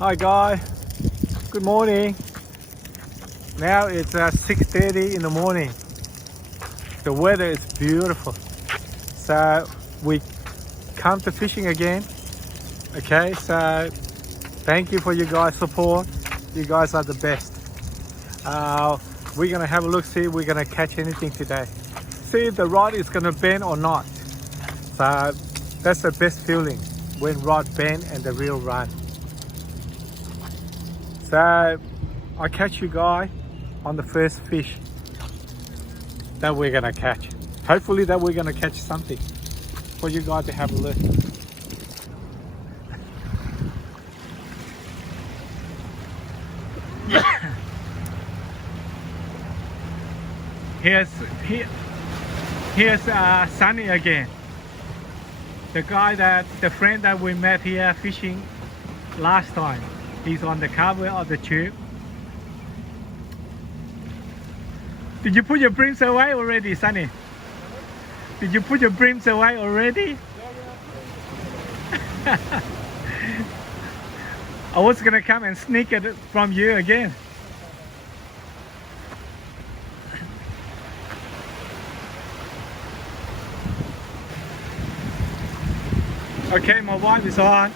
Hi guys, good morning. Now it's 6:30 in the morning. The weather is beautiful. So we come to fishing again. Okay, so thank you for you guys' support. You guys are the best. We're gonna have a look, see if we're gonna catch anything today. See if the rod is gonna bend or not. So that's the best feeling when rod bend and the reel run. So I'll catch you guys on the first fish that we're gonna catch. Hopefully that we're gonna catch something for you guys to have a look. Here's Sunny again. The friend that we met here fishing last time. He's on the cover of the tube. Did you put your brims away already, Sunny? Did you put your brims away already? I was gonna come and sneak it from you again. Okay, my wife is on.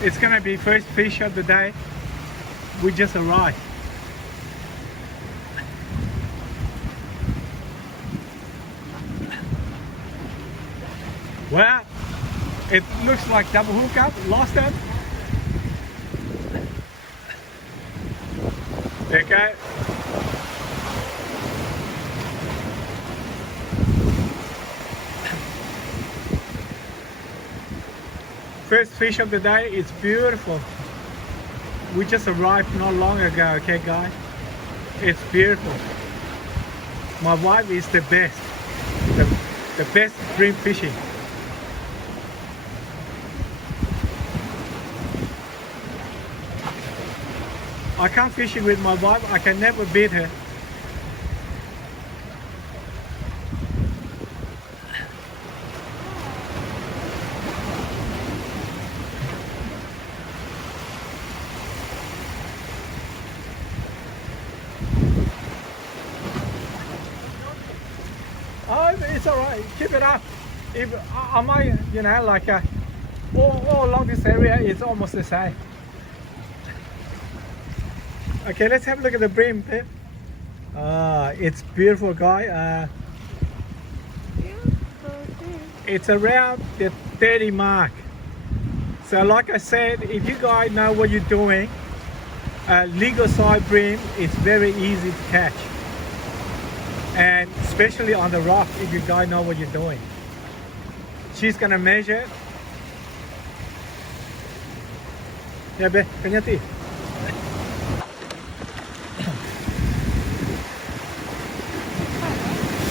It's gonna be first fish of the day. We just arrived. Well, it looks like double hookup. Lost it. There you go. First fish of the day. It's beautiful. We just arrived not long ago, okay guys? It's beautiful. My wife is the best. The best bream fishing. I come fishing with my wife, I can never beat her. Oh, it's alright, keep it up. If I might, you know, like all along this area is almost the same. Okay, let's have a look at the bream. It's beautiful, guy. It's around the 30 mark. So like I said, if you guys know what you're doing, legal side bream is very easy to catch. And especially on the rock, if you guys know what you're doing. She's gonna measure. Yeah, babe, can you see?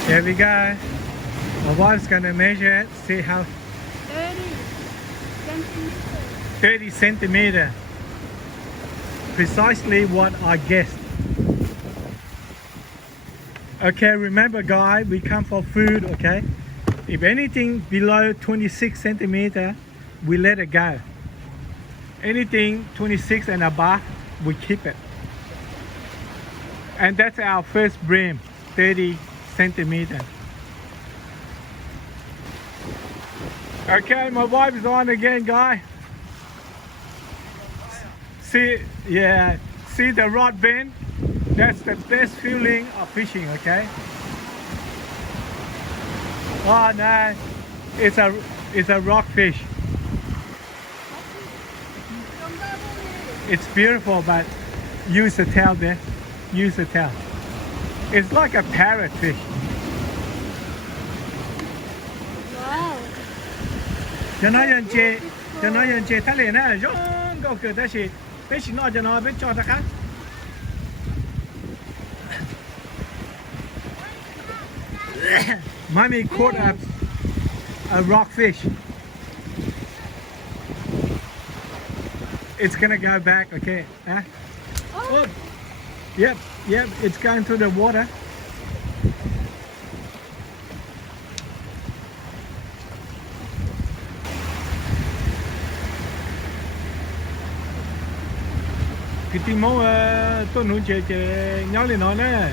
Here we go. My wife's gonna measure it, see how 30 centimeters. Precisely what I guessed. Okay, remember guys, we come for food, okay? If anything below 26 centimeters, we let it go. Anything 26 and above, we keep it. And that's our first bream, 30 centimeters. Okay, my wife is on again, guys. See the rod bend? That's the best feeling of fishing, okay? Oh no, it's a rockfish. It's beautiful, but use the tail there. Use the tail. It's like a parrotfish. Wow. Cho nó dân chê thắt liền á, rong go cửa ta chỉ bé chỉ nói cho nó biết cho ta khác. Mommy caught a rockfish. It's gonna go back, okay? Huh? Oh. Yep, it's going through the water. cái tim máu tôi nuôi chơi nhau lên nó nè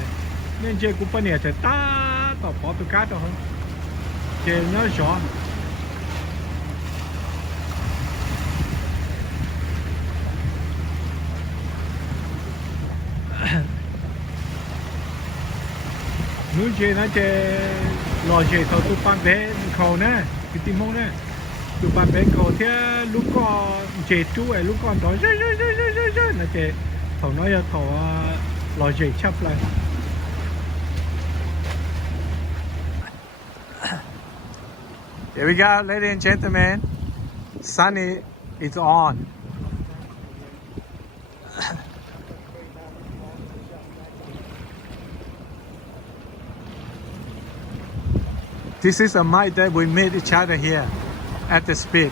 nên chơi cũng bên này chơi ta tao bỏ tôi cá đâu không chơi nhau gió nuôi chơi nó chơi lò chơi tao tôi bán bé khâu nè cái tim máu nè tôi bán bé khâu thế lúc con chơi chú ấy lúc con đó rơi là chơi thầu nói là thầu lò chơi chấp lại. Here we go, ladies and gentlemen. Sun is on. This is a night that we meet each other here at the speed.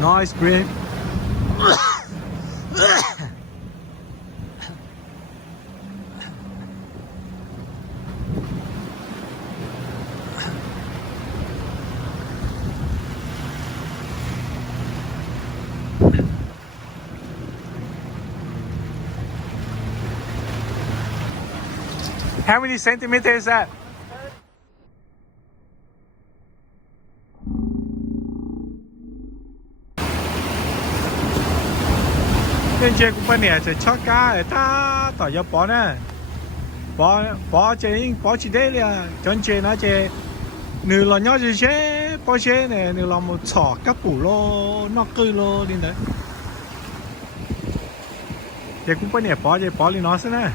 Nice green. How many centimeters is that? Nên chơi cũng bên này chơi chót cá ở ta tỏ cho bỏ nè bỏ chơi bỏ chỉ đây là chọn chơi nó chơi nửa là nhau gì chơi bỏ chơi này nửa là một sọ cắp bủ lô nó cười lô đi đấy chơi cũng bên này bỏ chơi bỏ đi nó xem nè